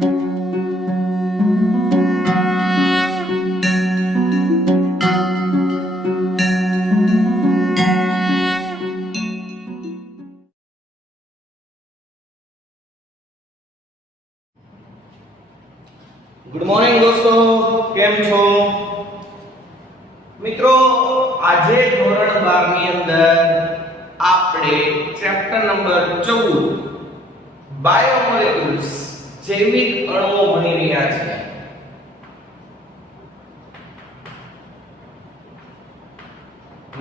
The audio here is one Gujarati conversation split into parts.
ગુડ મોર્નિંગ દોસ્તો, કેમ છો મિત્રો? આજે ધોરણ 12 ની અંદર આપણે ચેપ્ટર નંબર 14 બાયોમોલેક્યુલ્સ જૈવિક અણુઓ ભણી રહ્યા છીએ.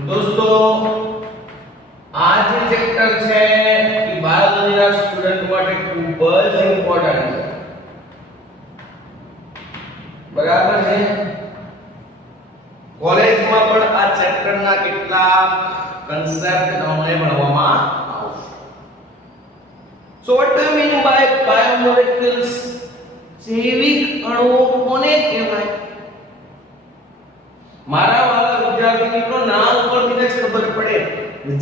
દોસ્તો, આ જે ચેપ્ટર છે એ બાયોલોજીના સ્ટુડન્ટ માટે ખૂબ જ ઇમ્પોર્ટન્ટ છે. બરાબર છે? કોલેજમાં પણ આ ચેપ્ટરના કેટલાક કન્સેપ્ટ તમને ભણવામાં આવશે. સો what do you mean by biomolecules? જૈવિક અણુઓ કોને કહેવાય? મારા વાલા વિદ્યાર્થી મિત્રો, નામ પરથી જ ખબર પડે,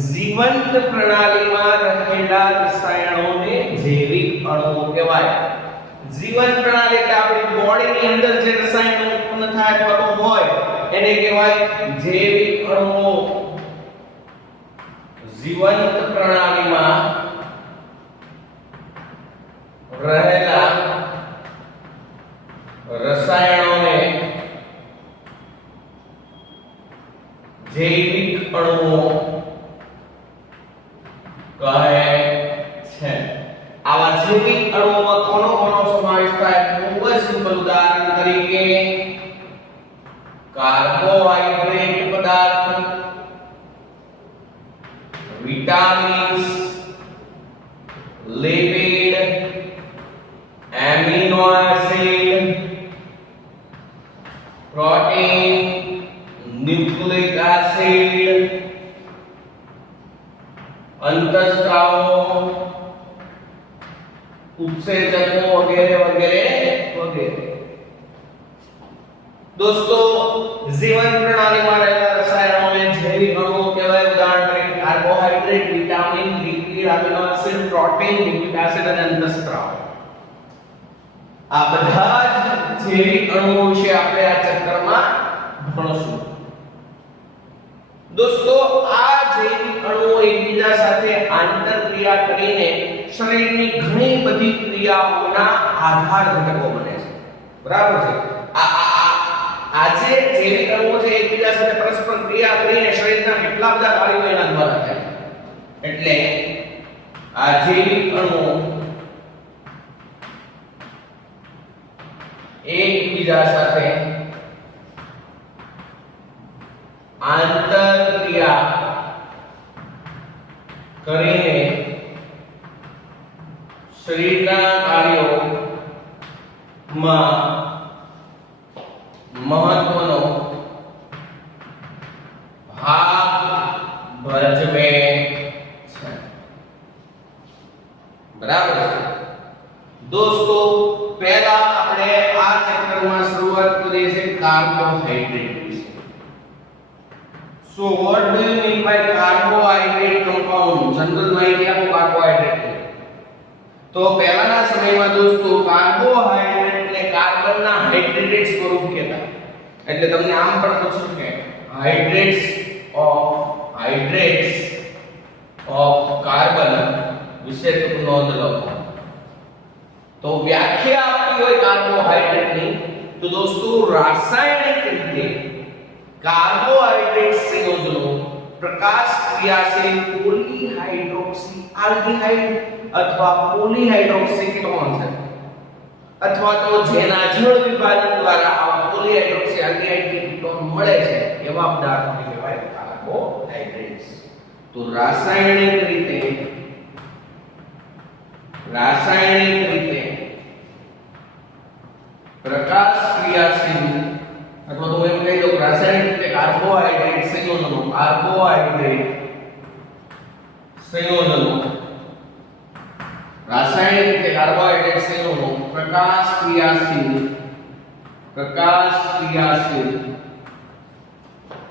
જીવંત પ્રણાલીમાં રહેલા રસાયણોને જૈવિક અણુઓ કહેવાય. જીવન પ્રણાલી એટલે આપણી બોડીની અંદર જે રસાયણો ઉત્પન્ન થાય અથવા તો હોય એને કહેવાય જૈવિક અણુઓ. જીવંત પ્રણાલીમાં રહેલા રસાયણોને જૈવિક અણુઓ કહે છે. આવા જૈવિક અણુઓમાં કોનો સમાવેશ થાય? ખૂબ જ સિમ્પલ ઉદાહરણ તરીકે કાર્બોહાઈડ્રેટ પદાર્થ, vitamins, lipid, amino acid, protein, nucleic acid, અંતઃસ્ત્રાવો, उत्सेचकों वगैरह वगैरह वगैरह. दोस्तों, जीवन प्रणाली में રહેલા રસાયણોને જૈવિક અણુઓ કહેવાય. ઉદાહરણ તરીકે carbohydrate, vitamin, lipid, amino acid, protein, nucleic acid અને અંતઃસ્ત્રાવ. આ બધા જ જૈવિક અણુઓ વિશે આપણે આ ચેપ્ટરમાં ભણશું. દોસ્તો, આ જૈવિક અણુઓ એકબીજા સાથે આંતરક્રિયા કરીને શરીરની ઘણી બધી ક્રિયાઓના આધાર ઘટકો બને છે. બરાબર છે? આ જે જૈવિક અણુઓ છે એકબીજા સાથે પરસ્પર ક્રિયા કરીને શરીરના કેટલા બધા કાર્યો એના દ્વારા થાય. એટલે આ જૈવિક અણુઓ એકબીજા સાથે આંતરક્રિયા કરીને શરીરના કાર્યોમાં મહત્વનો ભાગ ભજવે છે. બરાબર છે દોસ્તો? પહેલા આપણે આ ચેપ્ટરમાં શરૂઆત કરીએ છીએ કાર્બોહાઈડ્રેટ વિશે. સો what do you mean by carbohydrate compound? General માહિતી આપો કાર્બોહાઈડ્રેટ. તો પહેલાના સમયમાં દોસ્તો કાર્બોહાઈડ્રેટને કાર્બનના હાઇડ્રેટેડ સ્વરૂપ કહેતા. એટલે તમને આમ પણ પૂછું કે હાઇડ્રેટ્સ ઓફ કાર્બન વિશે તો નોંધ લો. તો વ્યાખ્યા આપી હોય કાર્બોહાઈડ્રેટની તો દોસ્તો રાસાયણિક રીતે કાર્બોહાઈડ્રેટ સંયોજનો પ્રકાશ ક્રિયાશીલ પોલીહાઇડ્રોક્સી આલ્ડીહાઇડ અથવા પોલીહાઇડ્રોક્સી કેટોન છે, અથવા તો જેના જળ વિભાજન દ્વારા આવા પોલીહાઇડ્રોક્સી આલ્ડીહાઇડ કેટોન મળે છે એવા પદાર્થોને કહેવાય કાર્બોહાઈડ્રેટ્સ. તો રાસાયણિક રીતે પ્રકાશ ક્રિયાશીલ અથવા તો એમ કહી દો રાસાયણિક રીતે કાર્બોહાઈડ્રેટ સંયોજનો રાસાયણિક રીતે કાર્બોહાઈડ્રેટ સંયોજનો પ્રકાશ ક્રિયાશીલ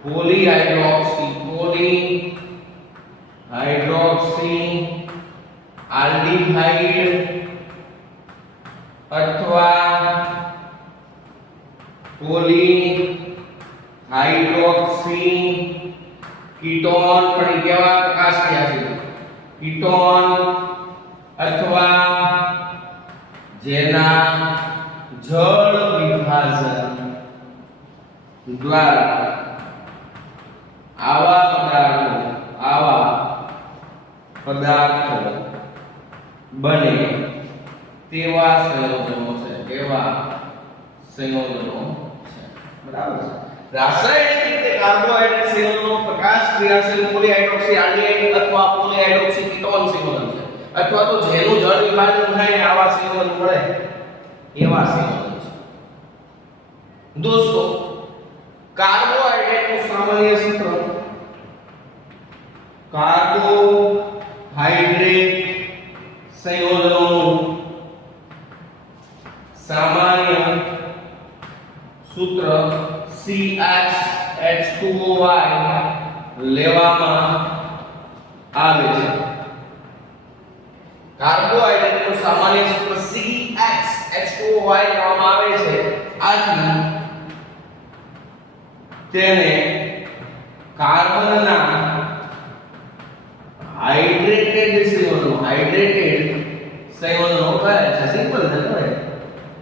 પોલીહાઇડ્રોક્સી આલ્ડીહાઇડ અથવા પોલી હાઇડ્રોક્સી કીટોન પણ કેવા પ્રકાશ થયા છે કીટોન અથવા જેના જળ વિભાજન દ્વારા આવા પદાર્થો બને તેવા સંયોજનો છે બરાબર છે રાસાયણિક રીતે કાર્બોહાઈડ્રેટ સંયોજનો પ્રકાશ ક્રિયાશીલ પોલીહાઇડ્રોક્સી આલ્ડિહાઇડ અથવા પોલીહાઇડ્રોક્સી કીટોન સંયોજન છે અથવા તો જેનું જળ વિભાજન થાય આવા સંયોજન મળે એવા સંયોજન છે દોસ્તો કાર્બોહાઈડ્રેટ નું સામાન્ય સૂત્ર કાર્બોહાઈડ્રેટ સંયોજનોનું સામાન્ય સૂત્ર CHH2OY લેવામાં આવે છે કાર્બોહાઈડ્રેટ નું સામાન્ય સૂત્ર CHH2OY લેવામાં આવે છે આથી તેને કાર્બનના હાઇડ્રેટેડ સંયોજનો કહે છે સિમ્પલ છે ને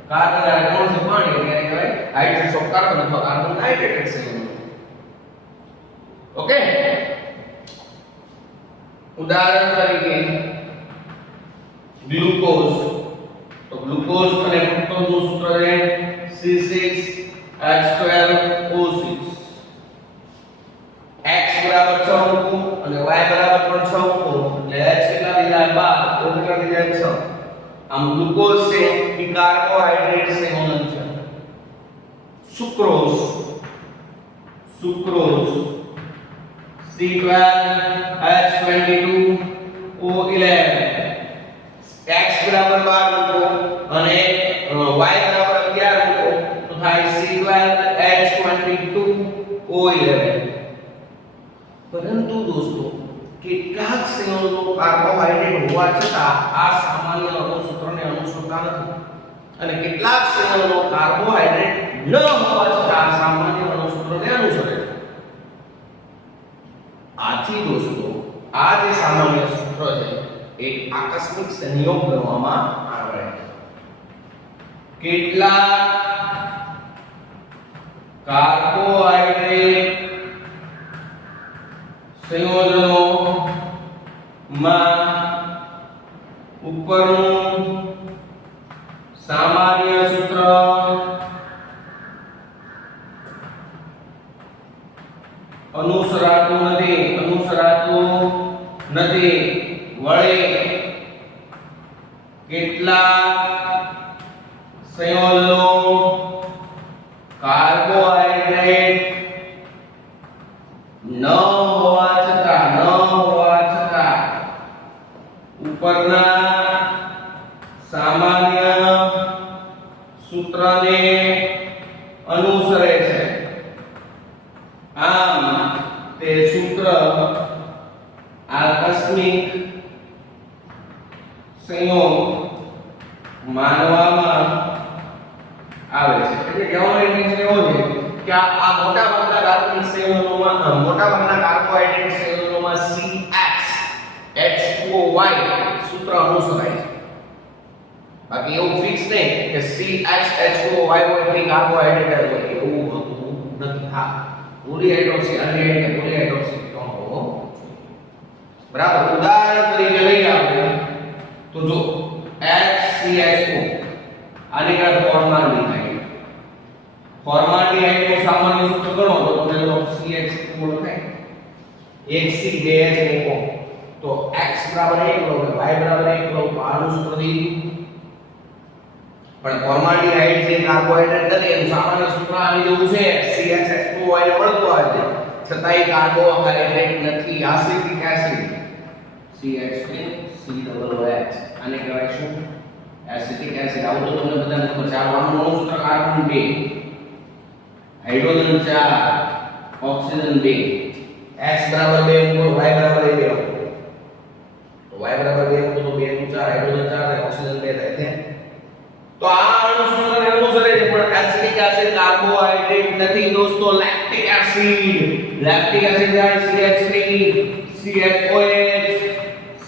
કાર્બન કોણ છે પાણી એટલે કહેવાય હાઇડ્રેટ્સ ઓફ કાર્બન અથવા કાર્બન હાઇડ્રેટેડ સંયોજનો ઓકે ઉદાહરણ તરીકે ગ્લુકોઝ તો ગ્લુકોઝ અને ફ્રુક્ટોઝ નું સૂત્ર છે C6H12O6 x બરાબર 6 મૂકો અને y બરાબર પણ 6 મૂકો એટલે h કેટલા દીધા 12 o કેટલા દીધા 6 આમ ગ્લુકોઝ છે એ કાર્બોહાઈડ્રેટ સંયોજન છે સુક્રોઝ C12H22O11 x બરાબર 12 મૂકો અને y બરાબર 11 મૂકો તો થાય C12H22O11 પરંતુ દોસ્તો કેટલાક સંયોજનો કાર્બોહાઈડ્રેટ હોવા છતાં આ સામાન્ય અણુસૂત્રને અનુસરતા નથી અને કેટલાક સંયોજનો કાર્બોહાઈડ્રેટ ન હોવા છતાં સામાન્ય અણુસૂત્રને અનુસરે છે આથી દોસ્તો આ જે સામાન્ય સૂત્ર છે એક આકસ્મિક સંયોગ કરવામાં આવે છે કેટલાક કાર્બોહાઈડ્રેટ સંયોજનો માં ઉપરનું સામાન્ય સૂત્ર અનુસરાતું નથી વળે કેટલાક સંયોજનો કાર્બોહાઈડ્રેટ ન હોવા છતાં ઉપરના સામાન્ય સૂત્રને અનુસરે છે આમ તે સૂત્ર આકસ્મિક સંયોગ માનવામાં આવે છે એટલે કહેવાનો ઇન્ટેન્શન એવો છે કે આ મોટા ભાગના કાર્બનિક સંયોજનોમાં મોટા ભાગના કાર્બોહાઈડ્રેટ સંયોજનોમાં CHH2OY સૂત્ર અનુસરાય છે બાકી એવું ફિક્સ નહીં કે CHH2OY હોય એટલે કાર્બોહાઈડ્રેટ હોય એવું હોતું નથી હા પોલીહાઇડ્રોક્સી આલ્ડિહાઇડ પોલીહાઇડ્રોક્સી કેટોન હોવો બરાબર ઉદાહરણ તરીકે લઈએ આપણે તો જો HCHO આની કા ફોર્માલ્ડિહાઇડ નું સામાન્ય સૂત્ર ગણો તો તમને CH2 લખાય 1C 2H મૂકો તો x બરાબર 1 લો y બરાબર 1 લો તો આનું સૂત્ર દીધું પણ ફોર્માલ્ડિહાઇડ છે કાર્બોહાઈડ્રેટ નથી એનું સામાન્ય સૂત્ર આવી જવું છે CH2O ને મળતું આવે છે છતાંય કાર્બોહાઈડ્રેટ નથી એસિટિક એસિડ CH3COOH આને કહેવાય શું એસિટિક એસિડ આવું તો તમને બધાને ખબર છે આનું સૂત્ર કાર્બન 2 હાઇડ્રોજન 4 ઓક્સિજન 2 x બરાબર 2 મૂકો y બરાબર 2 મૂકો તો y બરાબર 2 મૂકો તો 2 નું 4 હાઇડ્રોજન 4 અને ઓક્સિજન 2 થાય છે તો તો આ અણુસૂત્રને અનુસરે છે પણ એસિડિક એસિડ કાર્બોહાઈડ્રેટ નથી દોસ્તો. Lactic acid CH3CHOH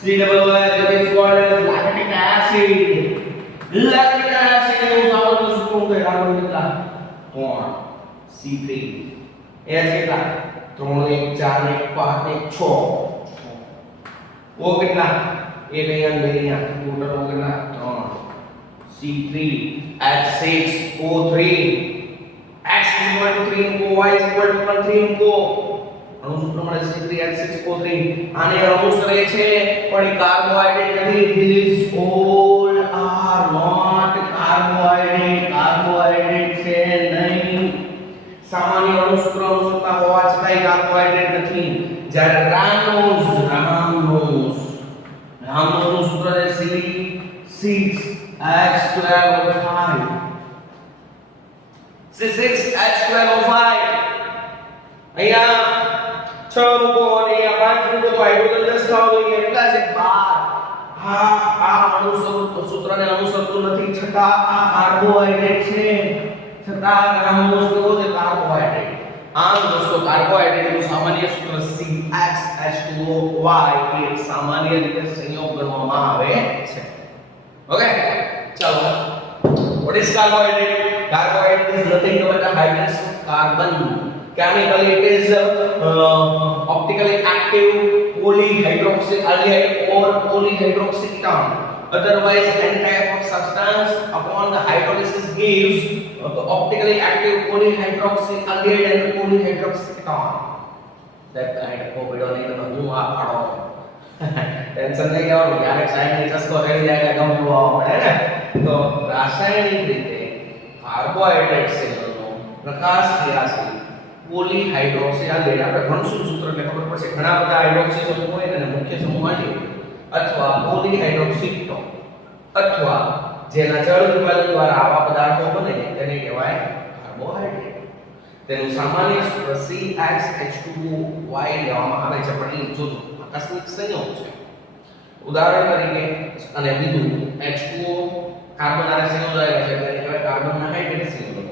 COOH that is called as lactic acid. Lactic acid નું સામાન્ય સૂત્ર છે કાર્બન કેટલા 3 C3 એ કેટલા 3 1 4 1 5 1 6 ઓ કેટલા એક અહીંયા બે અહીંયા ટોટલ ઓ કેટલા 3 C3 H6O3 X equal to 3 को Y equal to 3 को અણુસૂત્ર મળે C3H6O3 આને અનુસરે છે પણ કાર્બોહાઈડ્રેટ નથી. these all are not carbohydrate છે નહીં. સામાન્ય અણુસૂત્ર અનુસરતા હોવા છતાંય કાર્બોહાઈડ્રેટ નથી. જ્યારે રામનોઝ નું સૂત્ર છે C6H12O5 C6H12O5 અહીંયા 6 મૂકો અને અહીંયા 5 મૂકો તો હાઇડ્રોજન 10 થવા જોઈએ. કેટલા છે 12. આ અણુસૂત્રને અનુસરતું નથી છતાં આ કાર્બોહાઈડ્રેટ છે. છતાં રામનોઝ કેવો છે કાર્બોહાઈડ્રેટ. આમ દોસ્તો કાર્બોહાઈડ્રેટનું સામાન્ય સૂત્ર CHH2OY એ સામાન્ય રીતે સંયોગ ગણવામાં આવે છે. ઓકે ચાલો what is carbohydrate? Carbohydrate is nothing but a hydrous carbon. Chemically it is optically active polyhydroxyaldehyde or polyhydroxyketone. Otherwise any type of substance upon the hydrolysis gives optically active polyhydroxyaldehyde and polyhydroxyketone. That kind of કોબીડોની તો હું આ પાડો ટેન્શન નહીં લેવાનું ક્યારેક સાઈડની ચસ્કો રહી જાય કે ગમ જોવા પડે ને. તો રાસાયણિક રીતે કાર્બોહાઈડ્રેટ સેલનો પ્રકાશ ક્રિયાશીલ પોલીહાઇડ્રોક્સીઆલ્ડેહાઇડ આપણે ભણશું સૂત્ર એટલે ખબર પડશે. ઘણા બધા હાઇડ્રોક્સી સમૂહ હોય ને મુખ્ય સમૂહ આની અથવા પોલીહાઇડ્રોક્સીકેટોન અથવા જેના જળ વિભાજન દ્વારા આવા પદાર્થો બને તેને કહેવાય કાર્બોહાઈડ્રેટ. તેનું સામાન્ય સૂત્ર CHH2OY લેવામાં આવે છે પણ એ જોજો આકસ્મિક સંયોગ છે. ઉદાહરણ તરીકે અને બીજું H2O કાર્બન આરે સંયોગ આવે છે એટલે કહેવાય કાર્બનના હાઇડ્રેટ સંયોગ.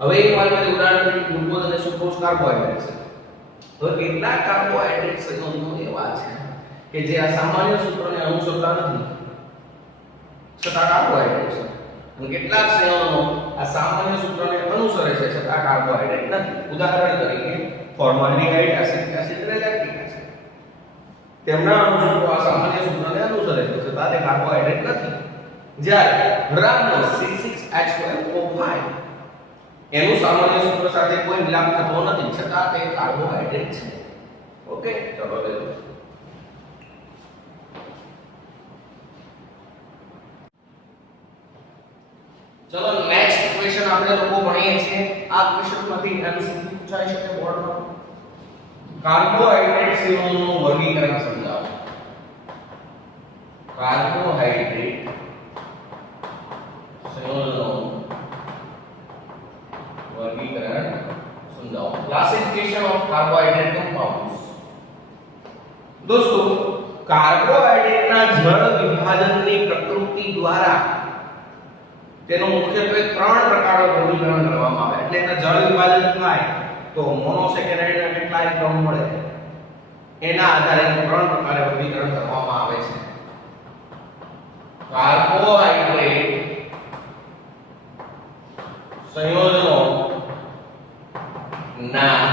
હવે એક વાત કરીએ ઉદાહરણ તરીકે ગ્લુકોઝ અને સુક્રોઝ કાર્બોહાઈડ્રેટ છે. તો કેટલાક કાર્બોહાઈડ્રેટ સંયોજનો એવા છે કે જે આ સામાન્ય સૂત્રને અનુસરતા નથી છતાં કાર્બોહાઈડ્રેટ છે. અને કેટલાક સંયોજનો આ સામાન્ય સૂત્રને અનુસરે છે છતાં કાર્બોહાઈડ્રેટ નથી. ઉદાહરણ તરીકે ફોર્માલ્ડિહાઇડ એસિડિક એસિડ અને લેક્ટિક એસિડ તેમના અણુસૂત્રો આ સામાન્ય સૂત્રને અનુસરે છે છતાં તે કાર્બોહાઈડ્રેટ નથી. જ્યારે રામનો C6H12O5 એનું સામાન્ય સૂત્ર સાથે કોઈ મિલાપ થતો નથી છતાં તે કાર્બોહાઈડ્રેટ છે. ઓકે ચલો લેજો. ચલો નેક્સ્ટ ક્વેશ્ચન આપણે લોકો ભણીએ છીએ. આ ક્વેશ્ચનમાંથી એમસીક્યુ પૂછાઈ શકે બોર્ડમાં. કાર્બોહાઈડ્રેટ સંયોજનનું વર્ગીકરણ સમજાવો. કાર્બોહાઈડ્રેટ સંયોજનનું વર્ગીકરણ સમજાવો. Classification of carbohydrate compounds. દોસ્તો કાર્બોહાઈડ્રેટના જળ વિભાજનની પ્રકૃતિ દ્વારા તેનો મુખ્યત્વે 3 પ્રકારો વર્ગીકરણ કરવામાં આવે. એટલે એના જળ વિભાજન થાય તો મોનોસેકેરાઇડના કેટલાય ક્રમ મળે એના આધારે 3 પ્રકારે વર્ગીકરણ કરવામાં આવે છે. કાર્બોહાઈડ્રેટ સંયોજનો ના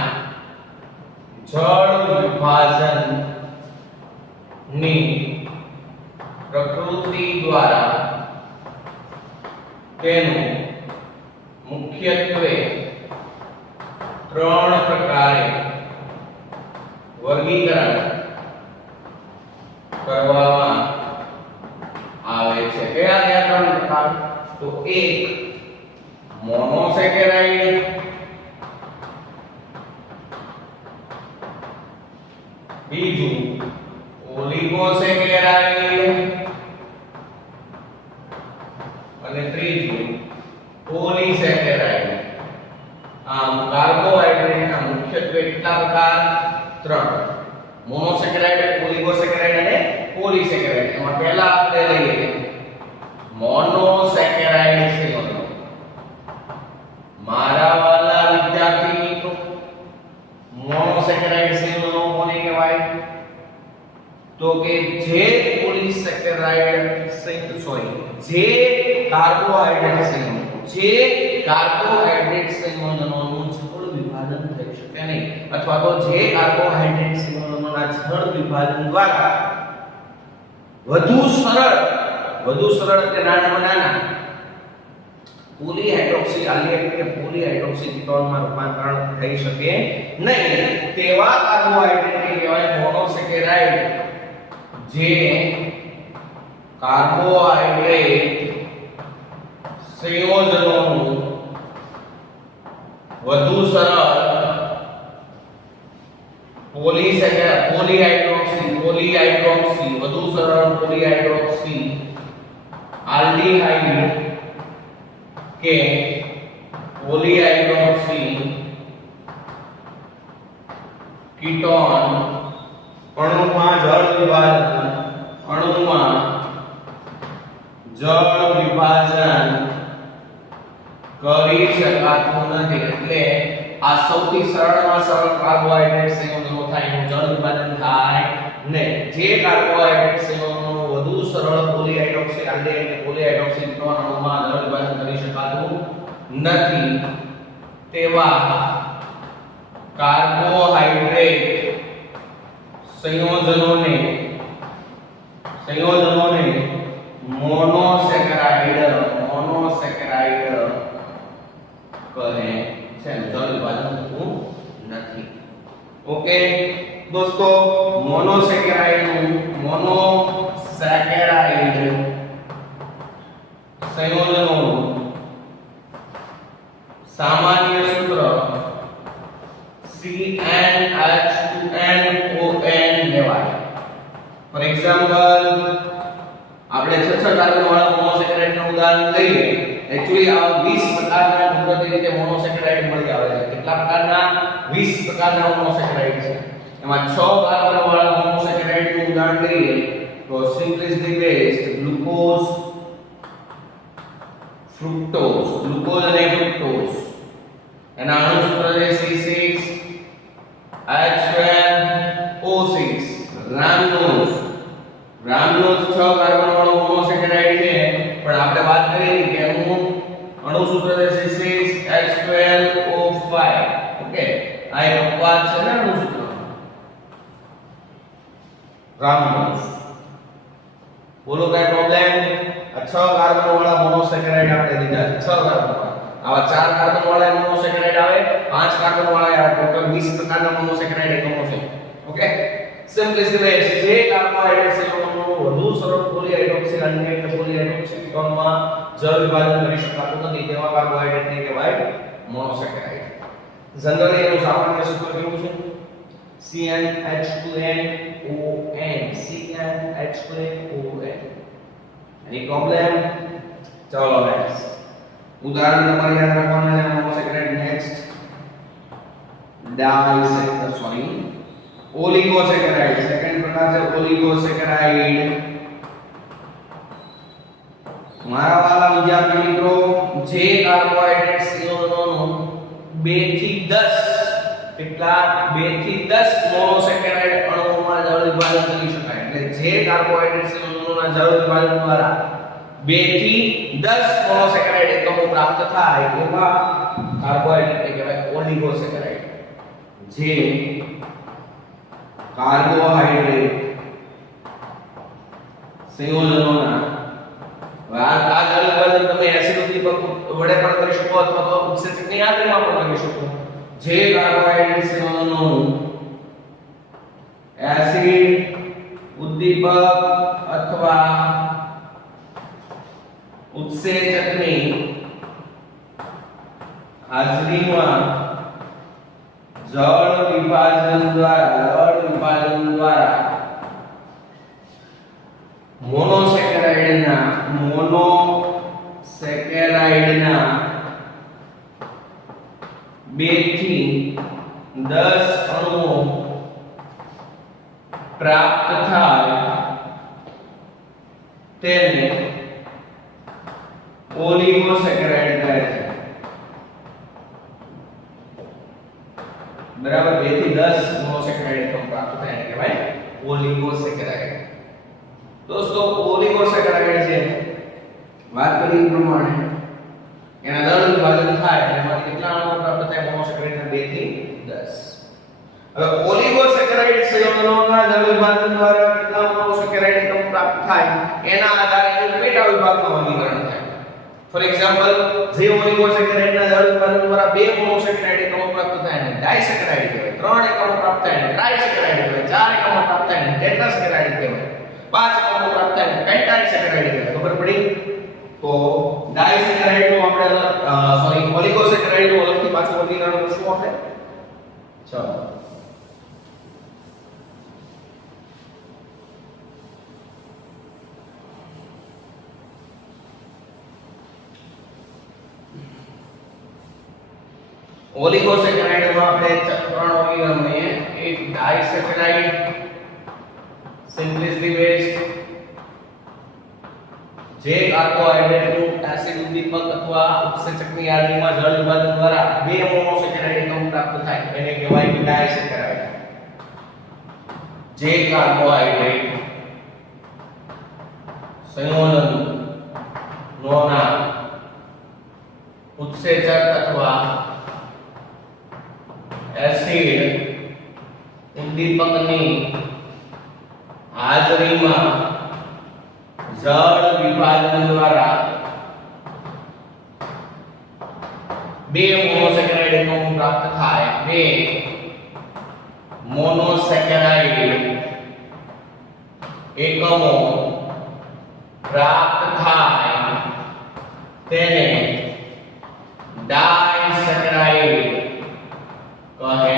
જળ વિભાજન ની પ્રકૃતિ દ્વારા તેનું મુખ્યત્વે 3 પ્રકારે વર્ગીકરણ કરવામાં આવે છે. કયા 3 પ્રકાર? તો એક મોનોસેકેરાઇડ, બીજું ઓલિગોસેકેરાઇડ અને ત્રીજું પોલીસેકેરાઇડ. આમ કાર્બોહાઈડ્રેટના મુખ્યત્વે કેટલા પ્રકાર? 3. મોનોસેકેરાઇડ, ઓલિગોસેકેરાઇડ અને પોલીસેકેરાઇડ. એમાં પહેલા આપણે લઈએ મોનોસેકેરાઇડ તો કે જે પોલિસેકેરાઇડ જે કાર્બોહાઈડ્રેટ સંયોજનોનું જળ વિભાજન થઈ શકે નહીં, અથવા તો જે કાર્બોહાઈડ્રેટ સંયોજનોના જળ વિભાજન દ્વારા વધુ સરળ એટલે નાના પોલીહાઇડ્રોક્સી આલ્ડિહાઇડ કે પોલીહાઇડ્રોક્સી કીટોનમાં રૂપાંતરણ થઈ શકે નહીં તેવા કાર્બોહાઈડ્રેટ કે કહેવાય મોનોસેકેરાઇડ, જે કાર્બોહાઈડ્રેટ સંયોજનોનું વધુ સરળ પોલીહાઇડ્રોક્સી વધુ સરળ પોલીહાઇડ્રોક્સી આલ્ડિહાઇડ કે પોલીહાઇડ્રોક્સી કીટોન અણુમાં જળ વિભાજન કરી શકાતું નથી. એટલે આ સૌથી સરળમાં સરળ કાર્બોહાઈડ્રેટ સંયોજનો થાય એનું જળ વિભાજન થાય નહીં. જે કાર્બોહાઈડ્રેટ સંયોજનો વધુ સરળ પોલીહાઇડ્રોક્સી આલ્ડિહાઇડ કે પોલીહાઇડ્રોક્સી કીટોન અણુમાં જળ વિભાજન કરી શકાતું નથી તેવા કાર્બોહાઈડ્રેટ સંયોજનોને મોનોસેકેરાઇડ કહે છે. જળ વિભાજન થતું નથી. ઓકે દોસ્તો, મોનોસેકેરાઇડ સંયોજનોનું સામાન્ય સૂત્ર CnH2nOn લેવાય. ફોર એક્ઝામ્પલ, આપણે 6 કાર્બન વાળા મોનોસેકેરાઇડ નું ઉદાહરણ લઈએ. એક્ચ્યુઅલી આ 20 પ્રકારના કુદરતી રીતે મોનોસેકેરાઇડ મળી આવે છે. કેટલા પ્રકારના? 20 પ્રકારના મોનોસેકેરાઇડ છે. એમાં 6 કાર્બન વાળા મોનોસેકેરાઇડ નું ઉદાહરણ લઈએ તો simply based glucose, fructose, glucose અને ફ્રુક્ટોઝ. એના અણુ સૂત્ર છે C6H12O6. રામનોઝ 6 કાર્બન વાળો મોનોસેકેરાઇડ છે, પણ આપણે વાત કરી કે એનું અણુ સૂત્ર છે C6H12O5. ઓકે, આ એક અપવાદ છે ને અણુ સૂત્ર રામનોઝ. બોલો કઈ પ્રોબ્લેમ? આ 6 કાર્બન વાળા મોનોસેકેરાઇડ આપણે લીધા છે. 6 કાર્બન વાળા, આવા 4 કાર્બન વાળા મોનોસેકેરાઇડ આવે, 5 કાર્બન વાળા આવે, ટોટલ 20 પ્રકારના મોનોસેકેરાઇડ એકમો છે. ઓકે, સિમ્પલી જે કાર્બોહાઈડ્રેટ સંયોજનો વધુ સરળ પોલીહાઇડ્રોક્સી આલ્ડિહાઇડ કે પોલીહાઇડ્રોક્સી કીટોનમાં જળ વિભાજન કરી શકાતું નથી તેવા કાર્બોહાઈડ્રેટ ને કહેવાય મોનોસેકેરાઇડ. જનરલી એનું સામાન્ય સૂત્ર કેવું છે? CnH2nOn. એની પ્રોબ્લેમ? ચલો નેક્સ્ટ ઉદાહરણ તમારે યાદ રાખવાના છે. Monosaccharide next ઓલિગોસેકેરાઇડ. સેકન્ડ પ્રકાર છે ઓલિગોસેકેરાઇડ. મારા વાલા વિદ્યાર્થી મિત્રો, જે કાર્બોહાઈડ્રેટ સંયોજનોનું 2 થી 10 કેટલા 2 થી 10 મોનોસેકેરાઇડ અણુઓમાં જળ વિભાજન કરી શકાય. એટલે જે કાર્બોહાઈડ્રેટ સંયોજનોના જળ વિભાજન દ્વારા 2 થી 10 મોનોસેકેરાઇડ એકમો પ્રાપ્ત થાય એવા કાર્બોહાઈડ્રેટ કહેવાય ઓલિગોસેકેરાઇડ. જે કાર્બોહાઈડ્રેટ સંયોજનોના આ જળ વિભાજન તમે એસિડ ઉદ્દીપક વડે પણ કરી શકો અથવા તો ઉત્સેચકની હાજરીમાં પણ કરી શકો. જે કાર્બોહાઈડ્રેટ સંયોજનોનું એસિડ ઉદ્દીપક અથવા ઉત્સેચકની હાજરીમાં જળ વિભાજન દ્વારા મોનોસેકેરાઇડના 2 થી 10 અણુઓ પ્રાપ્ત થાય તેને ઓલિગોસેકેરાઇડ કહે છે. બરાબર, 2 થી 10 મોનોસેકેરાઇડ એકમ પ્રાપ્ત થાય એને કહેવાય ઓલિગોસેકેરાઇડ. દોસ્તો ઓલિગોસેકેરાઇડ છે વાત કરી એ પ્રમાણે એના દળ વિભાજન થાય એટલે એમાંથી કેટલા અણુઓ પ્રાપ્ત થાય મોનોસેકેરાઇડના 2 થી 10. હવે ઓલિગોસેકેરાઇડ સંયોજનોના દળ વિભાજન દ્વારા કેટલા મોનોસેકેરાઇડ એકમ પ્રાપ્ત થાય એના આધારે એનું પેટા વિભાગમાં વર્ગીકરણ થાય. ફોર એક્ઝામ્પલ, જે ઓલિગોસેકેરાઇડના દળ વિભાજન દ્વારા 2 મોનોસેકેરાઇડ એકમો પ્રાપ્ત થાય એને ડાઇસેકેરાઇડ કહેવાય, 3 એકમો પ્રાપ્ત થાય એને ટ્રાઇસેકેરાઇડ કહેવાય, 4 એકમો પ્રાપ્ત થાય એને ટેટ્રાસેકેરાઇડ કહેવાય, 5 એકમો પ્રાપ્ત થાય એને પેન્ટાસેકેરાઇડ કહેવાય. ખબર પડી? તો ડાઇસેકેરાઇડ નું આપણે ઓલિગોસેકેરાઇડ નું અલગથી પાછું વર્ગીકરણ કરશું આપણે. ચાલો, ઓલિગોસેકેરાઇડ માં આપણે 3 વર્ગીકરણ લઈએ. એક ડાઇસેકેરાઇડ, સિમ્પ્લિસ્ટલી બેઝ, જે કાર્બોહાઈડ્રેટ નું એસિડ ઉદ્દીપક અથવા ઉત્સેચકની હાજરીમાં જળ વિભાજન દ્વારા 2 મોનોસેકેરાઇડ એકમ પ્રાપ્ત થાય એને કહેવાય ડાઇસેકેરાઇડ. જે કાર્બોહાઈડ્રેટ સંયોજનોના ઉત્સેચક અથવા એસિડ ઉદ્દીપકની હાજરીમાં જળ વિભાજન દ્વારા 2 મોનોસેકેરાઇડ એકમો પ્રાપ્ત થાય, 2 મોનોસેકેરાઇડ એકમો પ્રાપ્ત થાય તેને ડાઇસેકેરાઇડ કહે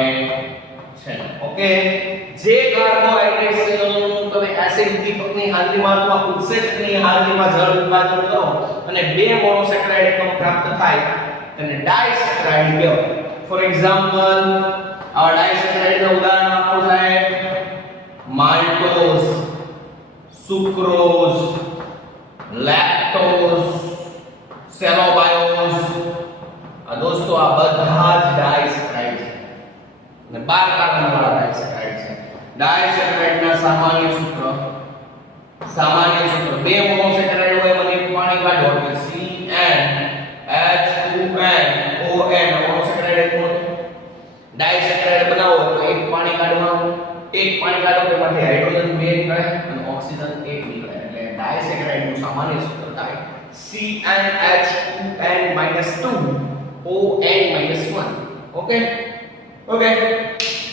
છે. ઓકે, જે કાર્બોહાઈડ્રેટ સંયોજનનું તમે એસિડ ઉદ્દીપકની હાજરીમાં અથવા ઉત્સેચકની હાજરીમાં જળ વિભાજન કરો અને 2 મોનોસેકેરાઇડ એકમ પ્રાપ્ત થાય તેને ડાઇસેકેરાઇડ કહેવાય. ફોર એક્ઝામ્પલ, આ ડાઇસેકેરાઇડનું ઉદાહરણ આપો સાહેબ. Maltose, sucrose, lactose, cellobiose. આ દોસ્તો આ બધા જ ડાઇસેકેરાઇડ છે અને 12 કાર્બન વાળા ડાઇસેકેરાઇડ છે. ડાઇસેકેરાઇડના સામાન્ય સૂત્ર 2 મોનોસેકેરાઇડ હોય મને એક પાણી કાઢો એટલે CnH2nOn મોનોસેકેરાઇડ એકમ. ડાઇસેકેરાઇડ બનાવો તો એક પાણી કાઢવાનું, એક પાણી કાઢો તો એમાંથી હાઇડ્રોજન 2 નીકળે અને ઓક્સિજન 1 નીકળે એટલે ડાઇસેકેરાઇડનું સામાન્ય સૂત્ર થાય CnH2n-2ON-1. ઓકે ઓકે,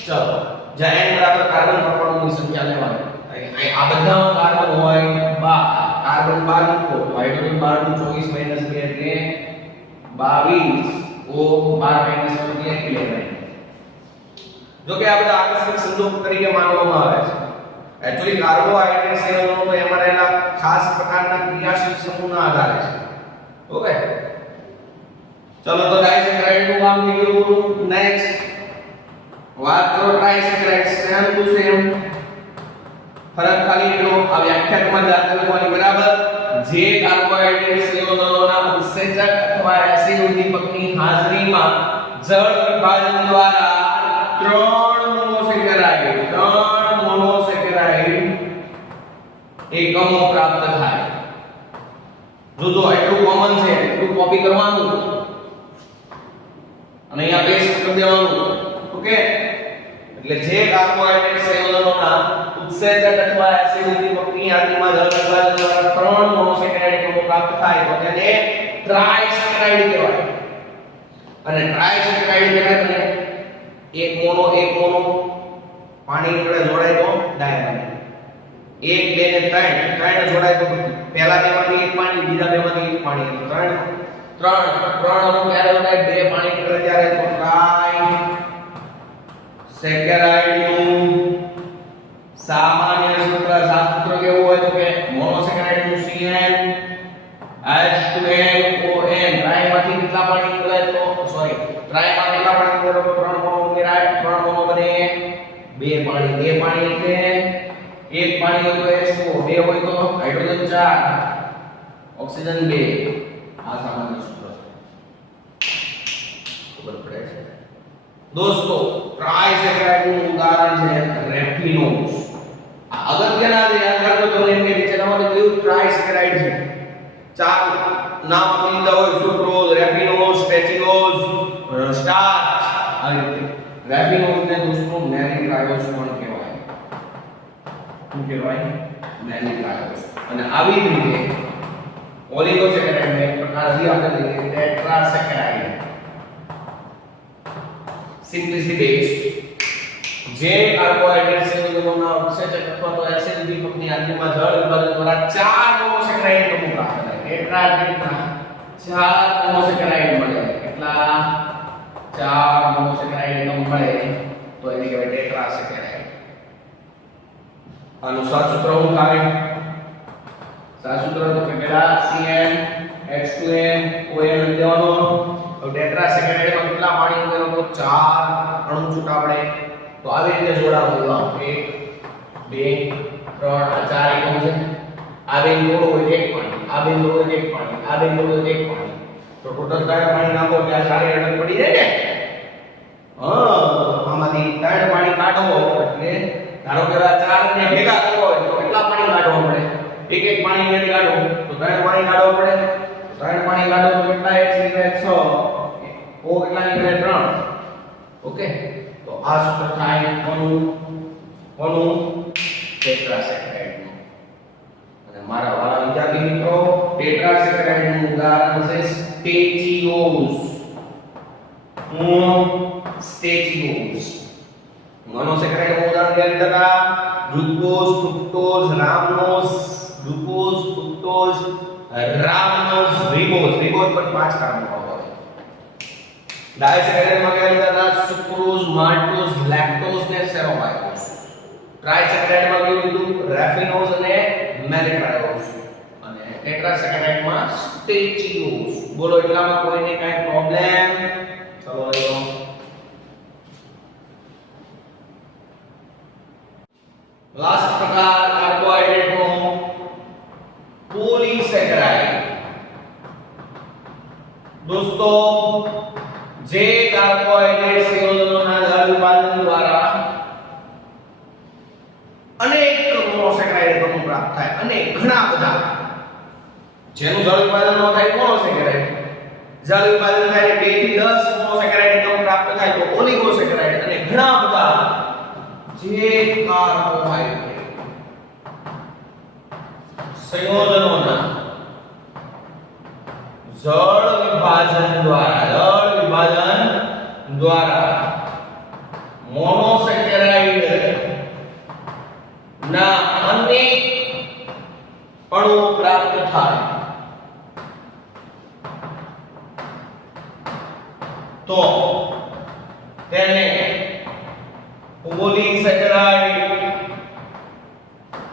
ચલો. જ્યાં n બરાબર કાર્બન પરમાણુની સંખ્યા લેવાની. અહીં આ બધામાં કાર્બન હોય 12, કાર્બન 12 મૂકો તો હાઇડ્રોજન 12 નું 24 2 એટલે 22 O 12 1 એટલે લેવાય. જો કે આ બધા આકસ્મિક સંજોગ તરીકે માનવામાં આવે છે. એક્ચ્યુઅલી કાર્બોહાઈડ્રેટ સંયોજનો તો એમાં રહેલા ખાસ પ્રકારના ક્રિયાશીલ સમૂહના આધારે છે. ઓકે, ચલો તો ડાઇસેકેરાઇડ નું કામ થઈ ગયું. નેક્સ્ટ વાત કરો ટ્રાઇસેકેરાઇડ. સેમ ટુ સેમ ફરક ખાલી એટલો આ વ્યાખ્યાનમાં જાતે લખવાની બરાબર. જે કાર્બોહાઈડ્રેટ સંયોજનોના ઉત્સેચક અથવા એસિડ ઉદ્દીપકની હાજરીમાં જળ વિભાજન દ્વારા 3 મોનોસેકેરાઇડ એકમો પ્રાપ્ત થાય. જો એટલું કોમન છે એટલું કોપી કરવાનું અને અહીંયા પેસ્ટ કરી દેવાનું. ઓકે, એટલે જે કાર્બોહાઈડ્રેટ સંયોજનોના ઉત્સેચક અથવા એસિડ ઉદ્દીપકની હાજરીમાં જળ વિભાજન દ્વારા 3 મોનોસેકેરાઇડ એકમો પ્રાપ્ત થાય તો તેને ટ્રાઇસેકેરાઇડ કહેવાય. અને ટ્રાઇસેકેરાઇડ કહેવાય એટલે એક મોનો પાણી જોડે જોડાય તો ડાયમંડ. 1 2 ને 3 જોડાય તો પહેલા બેમાંથી એક પાણી, બીજા બેમાંથી એક પાણી, 3 અણુ ક્યારે જોડાય? 2 પાણી કરે ત્યારે તો ટ્રાઇસેકેરાઇડ નું સામાન્ય સૂત્ર કેવું હોય તો કે મોનોસેકેરાઇડ નું CnH2nOn. ટ્રાઈમાંથી કેટલા પાણી નીકળે તો ટ્રાઈમાં કેટલા પાણી નીકળે તો 3 મોનો ઉમેરાય, 3 મોનો બને 2 પાણી, 2 પાણી એટલે 1 પાણી હોય તો H2O, 2 હોય તો હાઇડ્રોજન 4, ઓક્સિજન 2. આ સામાન્ય સૂત્ર છે. ખબર પડે છે દોસ્તો? ટ્રાઇસેકેરાઇડ નું ઉદાહરણ છે રેફિનોઝ. ચાર નામ આપી દીધા હોય સુક્રોઝ, રેફિનોઝ, સ્ટ્રેચિલોઝ, સ્ટાર્ચ. આ રીતે રેફિનોઝ ને દોસ્તો મેલિટ્રાયોઝ પણ કહેવાય. શું કહેવાય? મેલિટ્રાયોઝ. અને આવી જ રીતે ઓલિગોસેકેરાઇડ ને એક પ્રકાર જે આપણે લઈએ ટેટ્રાસેકેરાઇડ. સિમ્પ્લિસી બેઝ જે કાર્બોહાઈડ્રેટ સંયોજનોના ઉત્સેચક અથવા તો એસિડ દીપકની હાજરીમાં જળ વિભાજન દ્વારા ચાર મોનોસેકેરાઇડ એકમો પ્રાપ્ત થાય. ટેટ્રાગ્લિસરના ચાર મોનોસેકેરાઇડ મળે. કેટલા? ચાર મોનોસેકેરાઇડ એકમ મળે તો એને કહેવાય ટેટ્રાસેકેરાઇડ. આનું સાચું સૂત્ર શું થાય? સાચું સૂત્ર તો કે પેલા CN H2N ON દેવાનો. તો ટેટ્રાસેકેરાઇડમાં કેટલા પાણી ઉમેરો? તો ચાર અણુ છૂટા પડે. તો આવી રીતે જોડાવેલા 1 2 3 આ ચાર એકમ છે. આ બેન જોડો હોય એક પાણી, આ બેન જોડો હોય એક પાણી, આ બેન જોડો હોય એક પાણી. તો ટોટલ 3 પાણી નાખો એટલે આ ચારે અડગ પડી જાય ને. આમાંથી 3 પાણી કાઢો એટલે ધારો કે આ ચાર ને ભેગા કરવા હોય તો કેટલા પાણી કાઢવા પડે? એક એક પાણી ને કાઢો તો 3 પાણી કાઢવા પડે. 3 પાણી કાઢો તો કેટલા? x નીકળે 6, o કેટલા નીકળે 3. ઓકે, તો આ સૂત્ર થાય કોનું? ટેટ્રાસેકેરાઇડ નું. અને મારા વાલા વિદ્યાર્થી મિત્રો, ટેટ્રાસેકેરાઇડ નું ઉદાહરણ છે સ્ટેચિઓઝ. સ્ટેચિઓઝ. મોનોસેકેરાઇડ નું ઉદાહરણ કઈ રીતે હતા? Glucose, fructose, rhamnose, glucose, fructose, rhamnose, ribose. Ribose પર 5 કાર્બન હોય. ડાયસેકેરાઇડ માં કઈ રીતે હતા? સુક્રોઝ, માલ્ટોઝ, લેક્ટોઝ ને સેરોમાઇઝ. ટ્રાયસેકેરાઇડ માં કયું હતું? રેફિનોઝ અને મેલિટ્રાયોઝ. અને ટેટ્રાસેકેરાઇડ માં સ્ટેચિઓઝ. બોલો એટલામાં કોઈને કાઈ પ્રોબ્લેમ? ચલો લો. લાસ્ટ પ્રકાર કાર્બોહાઈડ્રેટ નો પોલીસેકેરાઇડ. દોસ્તો જે કાર્બોહાઈડ્રેટ સંયોજનોના જળ વિભાજન દ્વારા અનેક મોનોસેકેરાઇડ એકમો પ્રાપ્ત થાય અને ઘણા બધા જેનું જળ વિભાજન ન થાય મોનોસેકેરાઇડ, જળ વિભાજન થાય 2 થી 10 મોનોસેકેરાઇડ એકમો પ્રાપ્ત થાય તો ઓલિગોસેકેરાઇડ. અને ઘણા બધા જે કાર્બોહાઈડ્રેટ સંયોજનોના જળ વિભાજન દ્વારા મોનોસેકેરાઇડ ના અનેક અણુ પ્રાપ્ત થાય તો તેને પોલીસેકેરાઇડ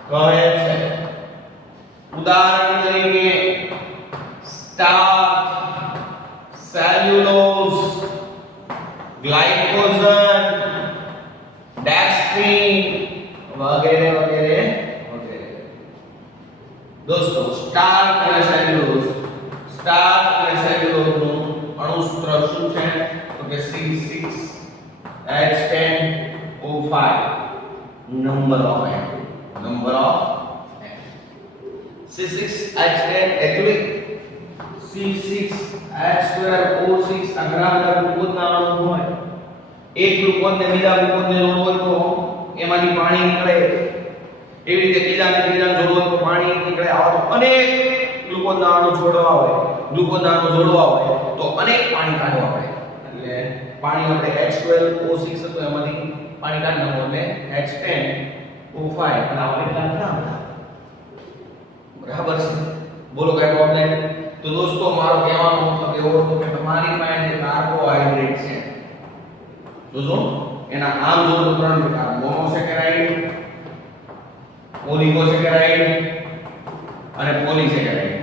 કહે છે. ઉદાહરણ તરીકે સ્ટાર્ચ, સેલ્યુલોઝ, ગ્લાયકોઝન, ડેક્સ્ટ્રીન વગેરે વગેરે વગેરે. દોસ્તો સ્ટાર્ચ અને સેલ્યુલોઝ નું અણુ સૂત્ર શું છે? તો કે C6H10O5 number of C6H10 actually C6H12O6 આ ઘણા બધા ગ્લુકોઝના અણુ હોય. એક ગ્લુકોઝ ને બીજા ગ્લુકોઝને જોડવો હોય તો એમાંથી પાણી નીકળે. એવી રીતે બીજાને જોડવો હોય તો પાણી નીકળે. આવા તો અનેક ગ્લુકોઝના અણુ જોડવા હોય તો અનેક પાણી કાઢવા પડે. એટલે પાણી આપણે H12O6 હતો એમાંથી પાણી કાઢી નાખો એટલે H10O5 અને આ કેટલા હતા? બરાબર છે. બોલો કઈ પ્રોબ્લેમ? તો દોસ્તો મારો કહેવાનો મતલબ એવો હતો કે તમારી પાસે જે કાર્બોહાઈડ્રેટ છે જોજો એના આમ જોડો 3 પ્રકાર: મોનોસેકેરાઇડ, ઓલિગોસેકેરાઇડ અને પોલીસેકેરાઇડ.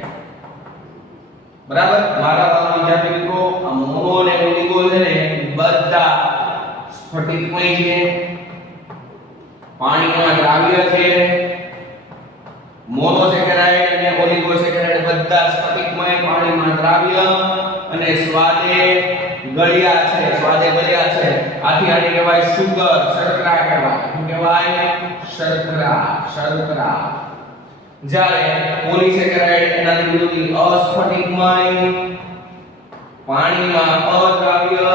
બરાબર? મારા વિદ્યાર્થી મિત્રો, આ મોનો અને ઓલિગો છે ને બધા સ્ફટિકમય છે, પાણીમાં દ્રાવ્ય છે. મોનોસેકેરાઇડ અને ઓલિગોસેકેરાઇડ બધા સ્ફટિકમય, પાણીમાં દ્રાવ્ય અને સ્વાદે ગળ્યા છે. આથી આને કહેવાય શર્કરા કહેવાય. શું કહેવાય? શર્કરા. જ્યારે પોલિસેકેરાઇડ એનાથી વિરુદ્ધ અસ્ફટિકમય, પાણીમાં અદ્રાવ્ય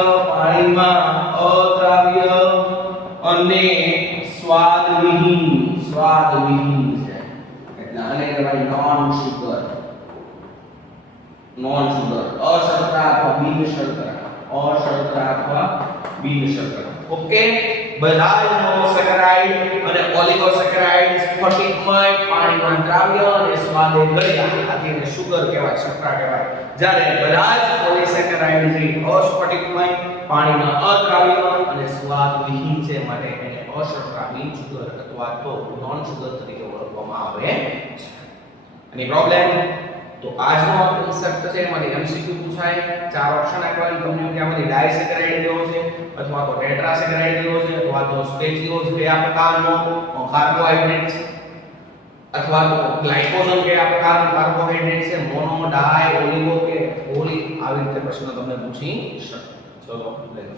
અને સ્વાદવિહીન છે, એટલે આને કહેવાય નોન શુગર, અશર્કરા અથવા બિન શર્કરા. ઓકે, બધા જ મોનોસેકેરાઇડ અને ઓલિગોસેકેરાઇડ સ્ફટિકમય, પાણીમાં દ્રાવ્ય અને સ્વાદે ગળ્યા, આથી એને શુગર કહેવાય, શર્કરા કહેવાય. જ્યારે બધા જ પોલિસેકેરાઇડ છે અસ્ફટિકમય, પાણીમાં અદ્રાવ્ય અને સ્વાદવિહીન છે, માટે એને અશર્કરા, બિન શુગર અથવા તો નોન શુગર તરીકે ઓળખવામાં આવે છે. એની પ્રોબ્લેમ તો આજનો કન્સેપ્ટ છે એમાંથી એમસીક્યુ પૂછાય, ચાર ઓપ્શન આપવાની તમને કે આમાંથી ડાયસેકેરાઇડ લેવો છે અથવા તો ટેટ્રાસેકેરાઇડ લેવો છે અથવા તો સ્ટેચિઓઝ કયા પ્રકારનો કાર્બોહાઈડ્રેટ છે અથવા તો ગ્લાયકોજન કયા પ્રકારનો કાર્બોહાઈડ્રેટ છે, મોનો, ડાય, ઓલિગો કે પોલી, આવી રીતે પ્રશ્ન તમને પૂછી શકે. ચલો લેજો.